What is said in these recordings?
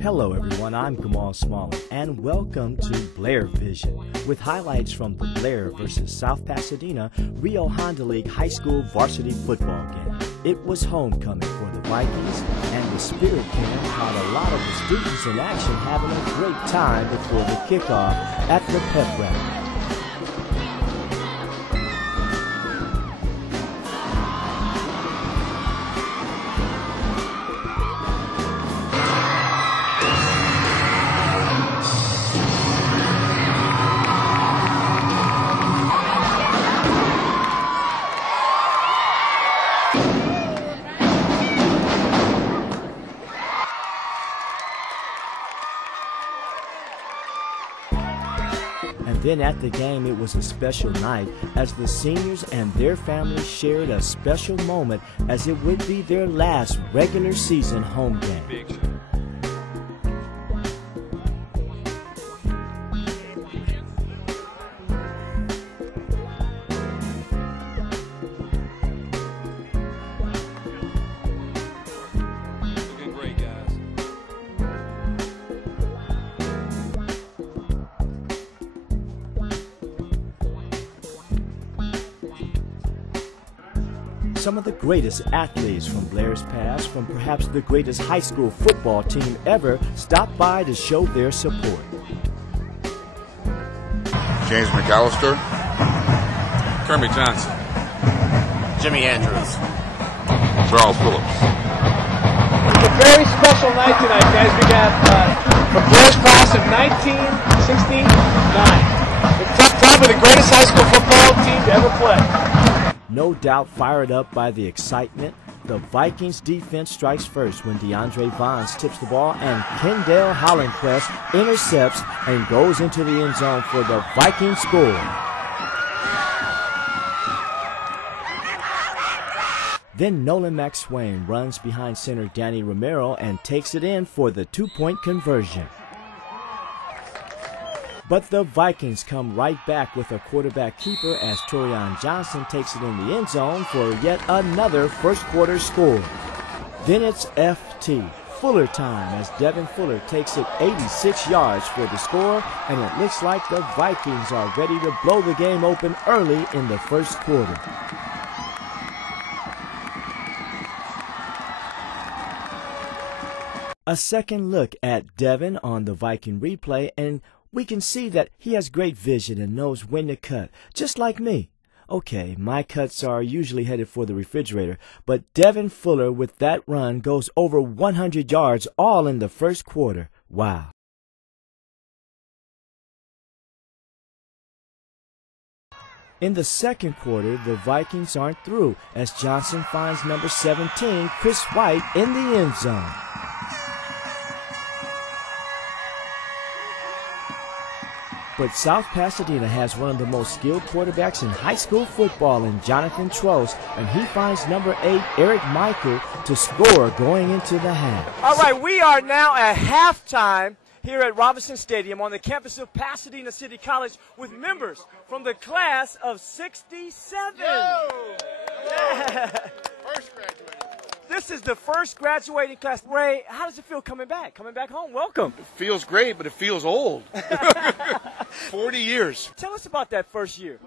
Hello everyone, I'm Kamal Smalley, and welcome to Blair Vision, with highlights from the Blair versus South Pasadena Rio Honda League High School varsity football game. It was homecoming for the Vikings, and the Spirit Camp caught a lot of the students in action having a great time before the kickoff at the pep rally. And then at the game, it was a special night as the seniors and their families shared a special moment as it would be their last regular season home game. Looking great, guys. Some of the greatest athletes from Blair's past, from perhaps the greatest high school football team ever, stopped by to show their support. James McAllister, Kermit Johnson. Jimmy Andrews. Charles Phillips. It's a very special night tonight, guys. We got from Blair's class of 1969. It's probably the greatest high school football team to ever play. No doubt fired up by the excitement, the Vikings defense strikes first when DeAndre Vaughns tips the ball and Kendall Hollandquist intercepts and goes into the end zone for the Viking score. Then Nolan McSwain runs behind center Danny Romero and takes it in for the two-point conversion. But the Vikings come right back with a quarterback keeper as Torian Johnson takes it in the end zone for yet another first quarter score. Then it's FT, Fuller time, as Devin Fuller takes it 86 yards for the score, and it looks like the Vikings are ready to blow the game open early in the first quarter. A second look at Devin on the Viking replay, and we can see that he has great vision and knows when to cut, just like me. Okay, my cuts are usually headed for the refrigerator, but Devin Fuller with that run goes over 100 yards all in the first quarter. Wow. In the second quarter, the Vikings aren't through as Johnson finds number 17, Chris White, in the end zone. But South Pasadena has one of the most skilled quarterbacks in high school football in Jonathan Trost, and he finds number 8, Eric Michael, to score going into the half. All right, we are now at halftime here at Robinson Stadium on the campus of Pasadena City College with members from the class of 67. Yeah. First graduating. This is the first graduating class. Ray, how does it feel coming back? Coming back home? Welcome. It feels great, but it feels old. 40 years. Tell us about that first year.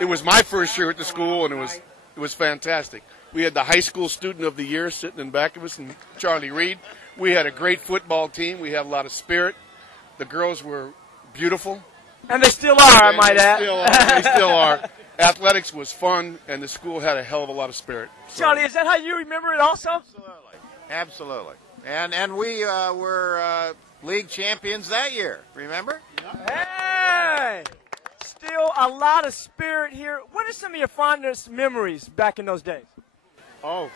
It was my first year at the school, and it was fantastic. We had the high school student of the year sitting in back of us, and Charlie Reed. We had a great football team. We had a lot of spirit. The girls were beautiful. And they still are, I might add. They still are. Athletics was fun, and the school had a hell of a lot of spirit. So. Charlie, is that how you remember it also? Absolutely. And we were league champions that year, remember? Hey! Still a lot of spirit here. What are some of your fondest memories back in those days? Oh,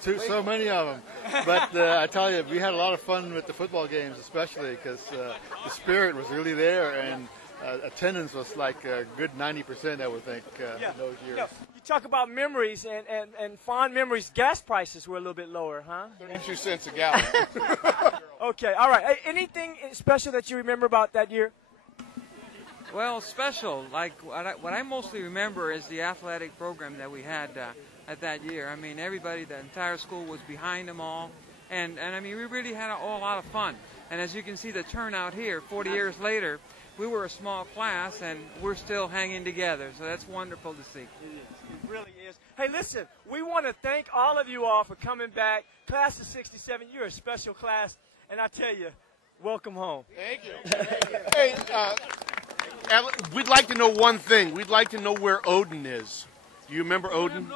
so many of them. But I tell you, we had a lot of fun with the football games, especially because the spirit was really there, and attendance was like a good 90%, I would think, in those years. You talk about memories and fond memories. Gas prices were a little bit lower, huh? 32 cents a gallon. Okay, all right. Anything special that you remember about that year? Well, special, like what I mostly remember is the athletic program that we had at that year. I mean, everybody, the entire school was behind them all, And I mean, we really had a lot of fun. And as you can see, the turnout here, 40 years later, we were a small class, and we're still hanging together. So that's wonderful to see. It is. It really is. Hey, listen, we want to thank all of you all for coming back. Class of 67, you're a special class. And I tell you, welcome home. Thank you. Hey, we'd like to know one thing. We'd like to know where Odin is. Do you remember Odin?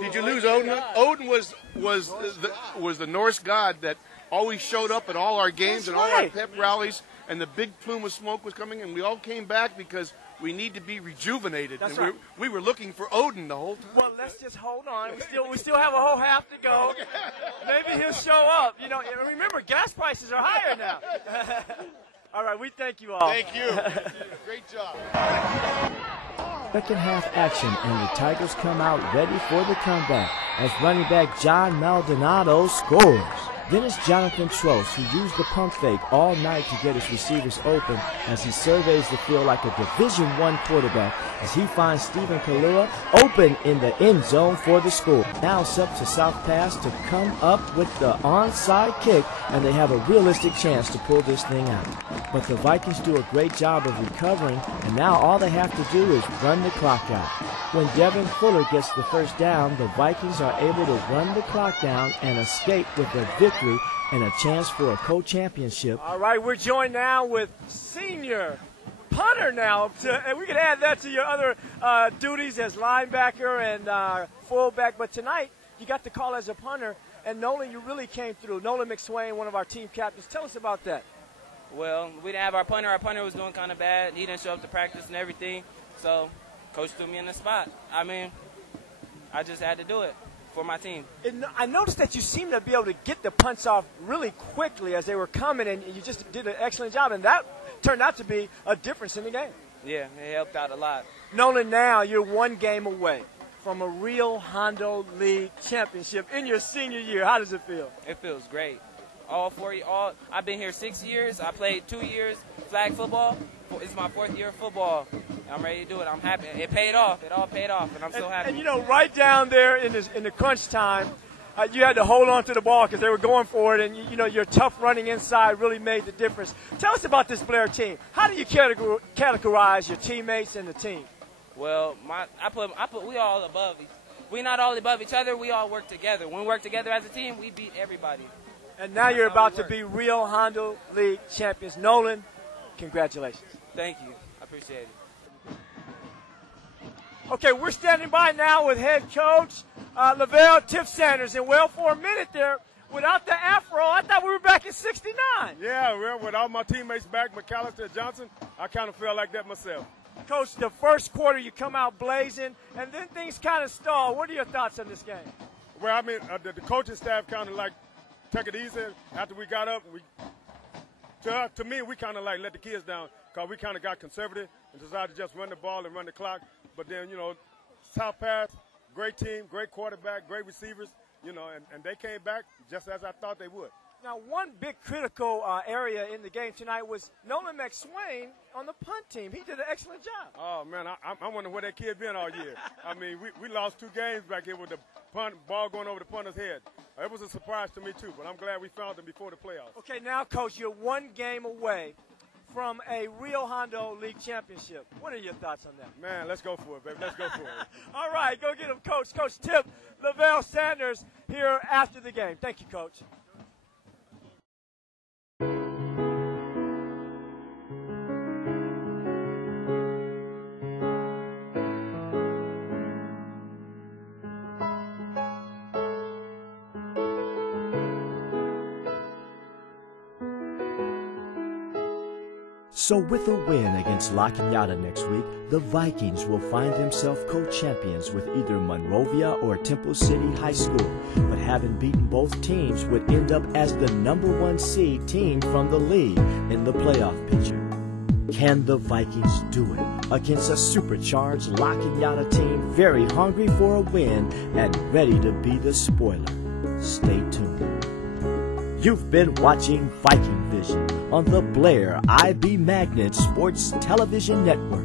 Did you lose Odin? Odin was the Norse god that always showed up at all our games and all our pep rallies, and the big plume of smoke was coming, and we all came back because we need to be rejuvenated. That's and right. We were looking for Odin the whole time. Well, let's just hold on. We still have a whole half to go. Maybe he'll show up. You know, and remember, gas prices are higher now. All right, we thank you all. Thank you. Great job. Second half action, and the Tigers come out ready for the comeback as running back John Maldonado scores. Then it's Jonathan Trost, who used the pump fake all night to get his receivers open as he surveys the field like a Division I quarterback as he finds Stephen Kalua open in the end zone for the score. Now it's up to South Pass to come up with the onside kick, and they have a realistic chance to pull this thing out. But the Vikings do a great job of recovering, and now all they have to do is run the clock out. When Devin Fuller gets the first down, the Vikings are able to run the clock down and escape with a victory and a chance for a co-championship. All right, we're joined now with senior punter now. And we can add that to your other duties as linebacker and fullback. But tonight, you got the call as a punter. And Nolan, you really came through. Nolan McSwain, one of our team captains. Tell us about that. Well, we didn't have our punter. Our punter was doing kind of bad. He didn't show up to practice and everything. So coach threw me in the spot. I mean, I just had to do it for my team. And I noticed that you seemed to be able to get the punts off really quickly as they were coming, and you just did an excellent job. And that turned out to be a difference in the game. Yeah, it helped out a lot. Nolan, now you're one game away from a real Hondo League championship in your senior year. How does it feel? It feels great. I've been here 6 years. I played 2 years flag football. It's my 4th year of football. I'm ready to do it. I'm happy. It paid off. It all paid off, and I'm so happy. And you know, right down there in the crunch time, you had to hold on to the ball because they were going for it, and you know your tough running inside really made the difference. Tell us about this Blair team. How do you categorize your teammates and the team? Well, we all above. We not all above each other. We all work together. When we work together as a team, we beat everybody. And now you're about to be real Hondo League champions. Nolan, congratulations. Thank you. I appreciate it. Okay, we're standing by now with head coach Lavelle Tiff Sanders. And, well, for a minute there, without the afro, I thought we were back in 69. Yeah, well, with all my teammates back, McAllister, Johnson, I kind of feel like that myself. Coach, the first quarter you come out blazing, and then things kind of stall. What are your thoughts on this game? Well, I mean, the coaching staff kind of like took it easy after we got up. To me, we kind of like let the kids down because we kind of got conservative and decided to just run the ball and run the clock. But then, you know, South Pass, great team, great quarterback, great receivers, you know, and they came back just as I thought they would. Now, one big critical area in the game tonight was Nolan McSwain on the punt team. He did an excellent job. Oh, man, I wonder where that kid been all year. I mean, we lost 2 games back here with the ball going over the punter's head. It was a surprise to me, too, but I'm glad we found him before the playoffs. Okay, now, Coach, you're one game away from a real Hondo League championship. What are your thoughts on that? Man, let's go for it, baby. Let's go for it. All right, go get him, Coach. Coach Tip Lavelle Sanders here after the game. Thank you, Coach. So with a win against La Cañada next week, the Vikings will find themselves co-champions with either Monrovia or Temple City High School, but having beaten both teams would end up as the #1 seed team from the league in the playoff picture. Can the Vikings do it against a supercharged La Cañada team very hungry for a win and ready to be the spoiler? Stay tuned. You've been watching Viking Vision on the Blair IB Magnet Sports Television Network.